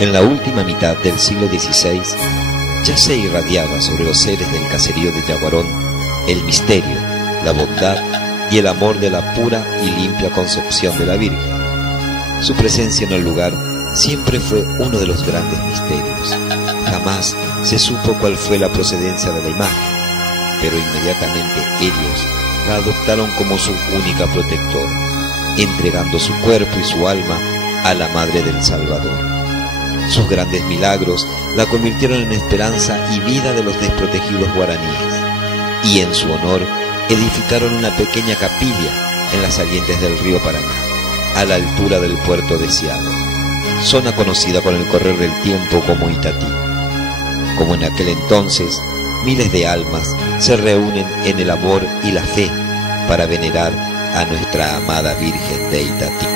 En la última mitad del siglo XVI ya se irradiaba sobre los seres del caserío de Yaguarón el misterio, la bondad y el amor de la pura y limpia concepción de la Virgen. Su presencia en el lugar siempre fue uno de los grandes misterios. Jamás se supo cuál fue la procedencia de la imagen, pero inmediatamente ellos la adoptaron como su única protectora, entregando su cuerpo y su alma a la Madre del Salvador. Sus grandes milagros la convirtieron en esperanza y vida de los desprotegidos guaraníes, y en su honor edificaron una pequeña capilla en las salientes del río Paraná, a la altura del puerto de Ciado, zona conocida con el correr del tiempo como Itatí. Como en aquel entonces, miles de almas se reúnen en el amor y la fe para venerar a nuestra amada Virgen de Itatí.